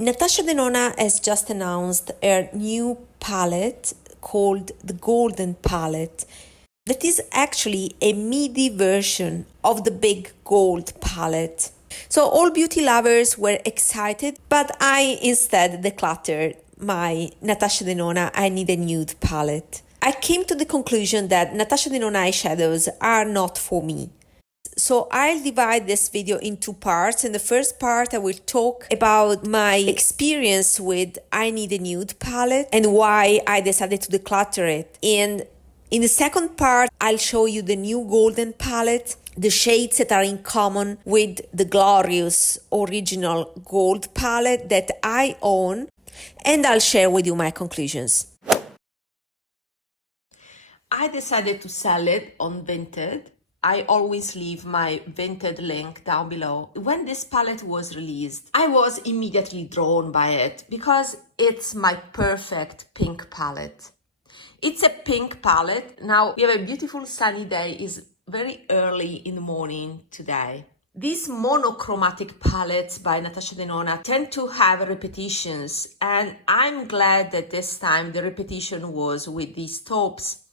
Natasha Denona has just announced her new palette called the Golden Palette. That is actually a midi version of the big gold palette. So all beauty lovers were excited, but I instead decluttered my Natasha Denona I Need a Nude palette. I came to the conclusion that Natasha Denona eyeshadows are not for me. So I'll divide this video in two parts. In the first part, I will talk about my experience with I Need a Nude palette and why I decided to declutter it. And in the second part, I'll show you the new Golden palette, the shades that are in common with the glorious original gold palette that I own, and I'll share with you my conclusions. I decided to sell it on Vinted. I always leave my Vinted link down below. When this palette was released, I was immediately drawn by it because it's my perfect pink palette. It's a pink palette. Now we have a beautiful sunny day. It's very early in the morning today. These monochromatic palettes by Natasha Denona tend to have repetitions, and I'm glad that this time the repetition was with these taupes.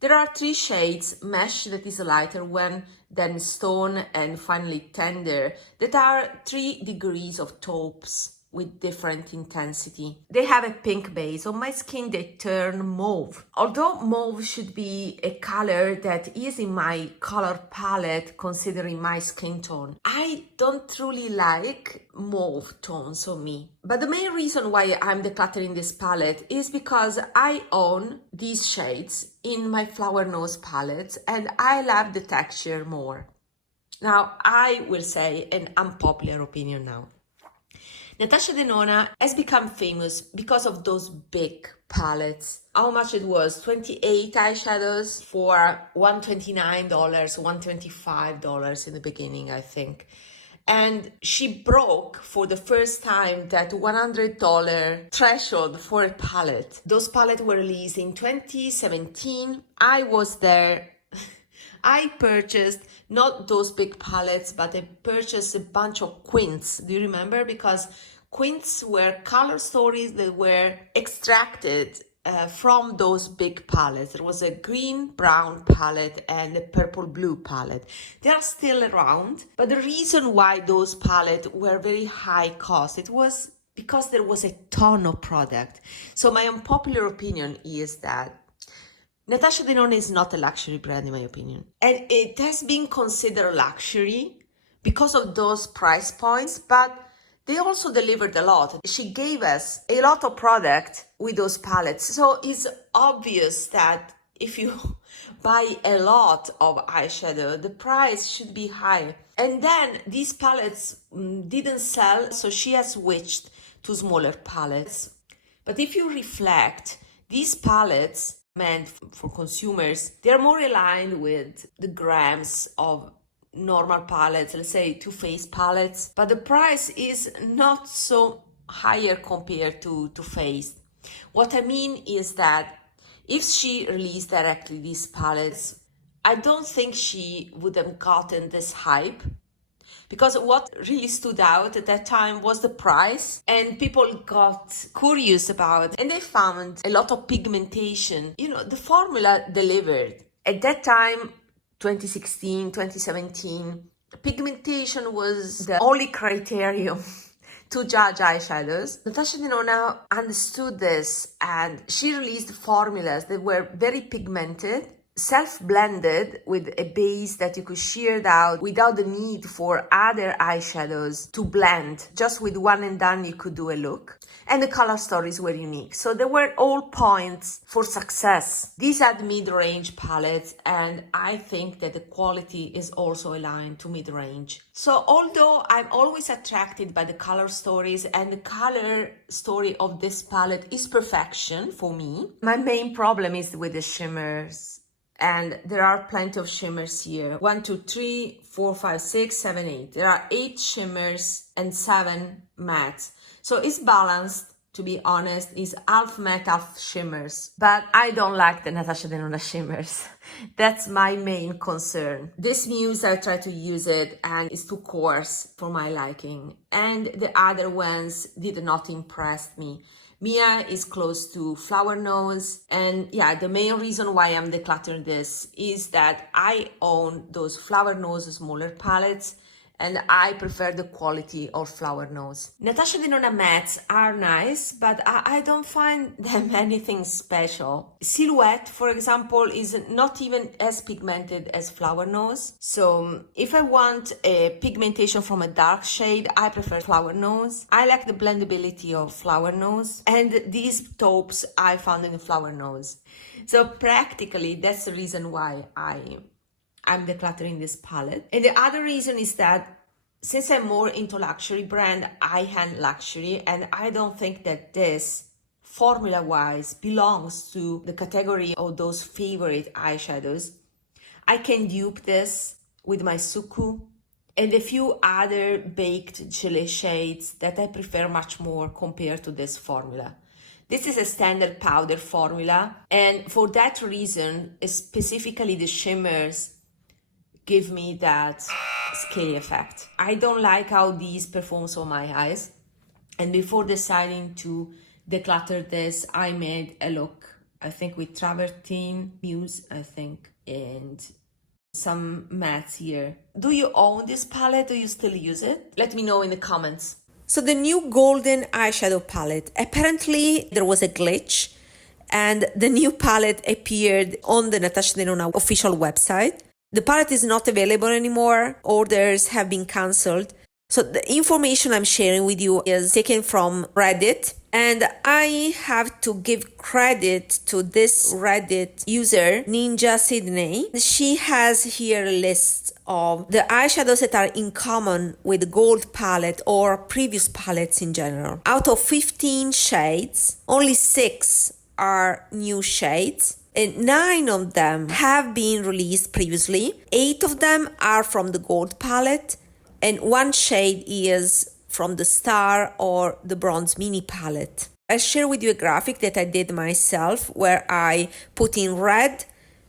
There are three shades: Mesh, that is a lighter one, then Stone, and finally Tender, that are 3 degrees of taupes with different intensity. They have a pink base. On my skin they turn mauve. Although mauve should be a color that is in my color palette considering my skin tone, I don't truly like mauve tones on me. But the main reason why I'm decluttering this palette is because I own these shades in my Flower Nose palettes and I love the texture more. Now, I will say an unpopular opinion now. Natasha Denona has become famous because of those big palettes. How much it was? 28 eyeshadows for $129, $125 in the beginning, I think. And she broke for the first time that $100 threshold for a palette. Those palettes were released in 2017. I was there. I purchased not those big palettes, but I purchased a bunch of quints. Do you remember? Because quints were color stories that were extracted from those big palettes. There was a green-brown palette and a purple-blue palette. They are still around, but the reason why those palettes were very high cost, it was because there was a ton of product. So my unpopular opinion is that Natasha Denona is not a luxury brand, in my opinion. And it has been considered luxury because of those price points, but they also delivered a lot. She gave us a lot of product with those palettes. So it's obvious that if you buy a lot of eyeshadow, the price should be high. And then these palettes didn't sell, so she has switched to smaller palettes. But if you reflect, these palettes meant for consumers, they're more aligned with the grams of normal palettes, let's say Too Faced palettes, but the price is not so higher compared to Too Faced. What I mean is that if she released directly these palettes, I don't think she would have gotten this hype. Because what really stood out at that time was the price, and people got curious about it, and they found a lot of pigmentation. You know, the formula delivered. At that time, 2016, 2017, pigmentation was the only criterion to judge eyeshadows. Natasha Denona understood this, and she released formulas that were very pigmented, self-blended with a base that you could shear out without the need for other eyeshadows to blend. Just with one and done you could do a look. And the color stories were unique. So there were all points for success. These are the mid-range palettes, and I think that the quality is also aligned to mid-range. So although I'm always attracted by the color stories, and the color story of this palette is perfection for me, my main problem is with the shimmers. And there are plenty of shimmers here. 1, 2, 3, 4, 5, 6, 7, 8. There are 8 shimmers and 7 mattes. So it's balanced. to be honest, is half matte, half shimmers. But I don't like the Natasha Denona shimmers. That's my main concern. This Muse, I try to use it and it's too coarse for my liking. And the other ones did not impress me. Mia is close to Flower Nose, and yeah, the main reason why I'm decluttering this is that I own those Flower Nose smaller palettes, and I prefer the quality of Flower Nose. Natasha Denona mattes are nice, but I don't find them anything special. Silhouette, for example, is not even as pigmented as Flower Nose. So if I want a pigmentation from a dark shade, I prefer Flower Nose. I like the blendability of Flower Nose, and these taupes I found in Flower Nose. So practically, that's the reason why I'm decluttering this palette. And the other reason is that since I'm more into luxury brand, high-end luxury, and I don't think that this formula-wise belongs to the category of those favorite eyeshadows, I can dupe this with my Suku and a few other baked gelée shades that I prefer much more compared to this formula. This is a standard powder formula, and for that reason, specifically the shimmers give me that scaly effect. I don't like how these performs on my eyes, and before deciding to declutter this, I made a look, I think with travertine Muse, I think, and some mattes here. Do you own this palette? Do you still use it? Let me know in the comments. So the new golden eyeshadow palette, apparently there was a glitch and the new palette appeared on the Natasha Denona official website. The palette is not available anymore. Orders have been cancelled. So the information I'm sharing with you is taken from Reddit, and I have to give credit to this Reddit user, Ninja Sydney. She has here a list of the eyeshadows that are in common with the gold palette or previous palettes in general. Out of 15 shades, only 6 are new shades. And 9 of them have been released previously. 8 of them are from the gold palette, and 1 shade is from the star or the bronze mini palette. I share with you a graphic that I did myself where I put in red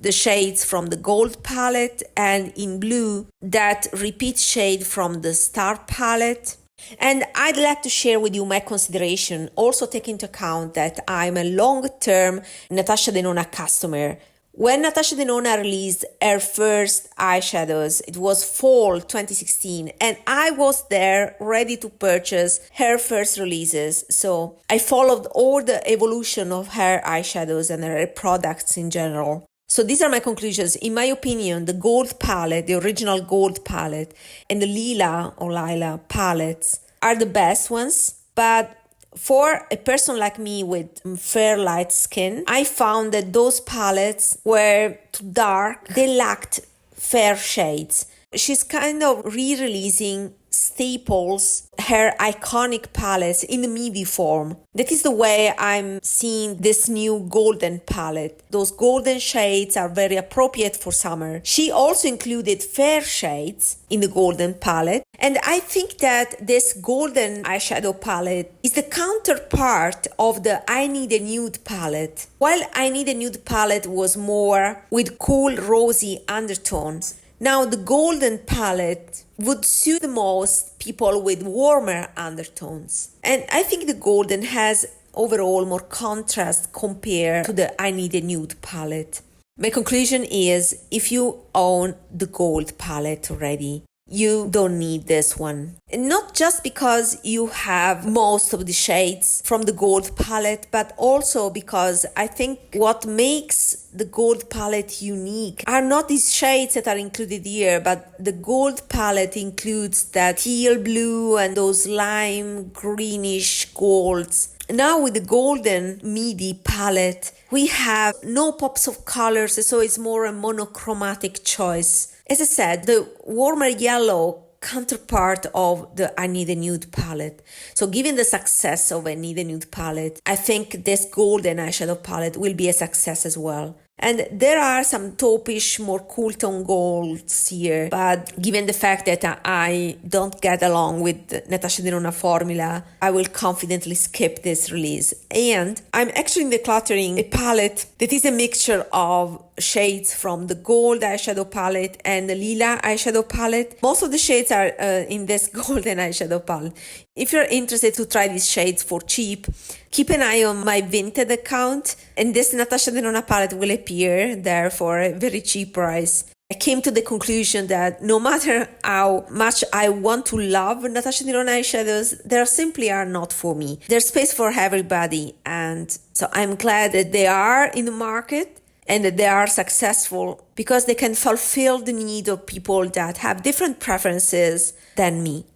the shades from the gold palette and in blue that repeat shade from the star palette. And I'd like to share with you my consideration, also take into account that I'm a long-term Natasha Denona customer. When Natasha Denona released her first eyeshadows, it was fall 2016, and I was there ready to purchase her first releases. So I followed all the evolution of her eyeshadows and her products in general. So these are my conclusions. In my opinion, the gold palette, the original gold palette, and the lila or lila palettes are the best ones. But for a person like me with fair light skin, I found that those palettes were too dark. They lacked fair shades. She's kind of re-releasing staples, her iconic palettes in the midi form. That is the way I'm seeing this new golden palette. Those golden shades are very appropriate for summer. She also included fair shades in the golden palette. And I think that this golden eyeshadow palette is the counterpart of the I Need a Nude palette. While I Need a Nude palette was more with cool rosy undertones, now the golden palette would suit the most people with warmer undertones. And I think the golden has overall more contrast compared to the I Need a Nude palette. My conclusion is, if you own the gold palette already, you don't need this one. And not just because you have most of the shades from the gold palette, but also because I think what makes the gold palette unique are not these shades that are included here, but the gold palette includes that teal blue and those lime greenish golds. Now with the golden midi palette, we have no pops of colors, so it's more a monochromatic choice. As I said, the warmer yellow counterpart of the I Need a Nude palette. So given the success of I Need a Nude palette, I think this golden eyeshadow palette will be a success as well. And there are some taupish, more cool tone golds here, but given the fact that I don't get along with Natasha Denona formula, I will confidently skip this release. And I'm actually decluttering a palette that is a mixture of shades from the gold eyeshadow palette and the lila eyeshadow palette. Most of the shades are in this golden eyeshadow palette. If you're interested to try these shades for cheap, keep an eye on my Vinted account, and this Natasha Denona palette will appear there for a very cheap price. I came to the conclusion that no matter how much I want to love Natasha Denona eyeshadows, they simply are not for me. There's space for everybody, and so I'm glad that they are in the market and that they are successful because they can fulfill the need of people that have different preferences than me.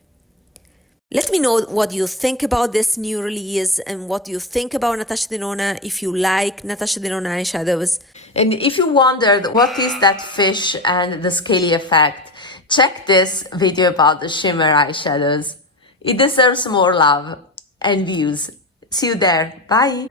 Let me know what you think about this new release and what you think about Natasha Denona, if you like Natasha Denona eyeshadows. And if you wondered what is that fish and the scaly effect, check this video about the shimmer eyeshadows. It deserves more love and views. See you there. Bye!